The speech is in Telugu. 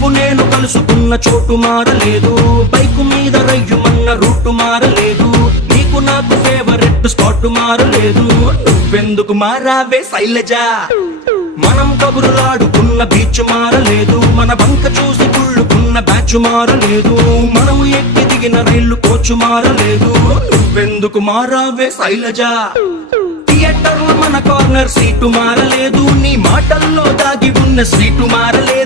నువ్వు నేను కలుసుకున్న చోటు మారలేదు, బైకు మీద రయ్యుమన్న రూటు మారలేదు, నీకు నాకు ఫేవరెట్ స్పాట్ మారలేదు. నువ్వెందుకు మారావే శైలజ? మనం కబురులాడుకున్న బీచ్ మారలేదు, మన బంక చూసి కుళ్ళుకున్న బ్యాచ్ మారలేదు, మనం ఎక్కి దిగిన రైలు కోచ్ మారలేదు. నువ్వెందుకు మారావే శైలజ? థియేటర్ లో మన కార్నర్ సీటు మారలేదు, నీ మాటల్లో దాగి ఉన్న స్వీటు మారలేదు.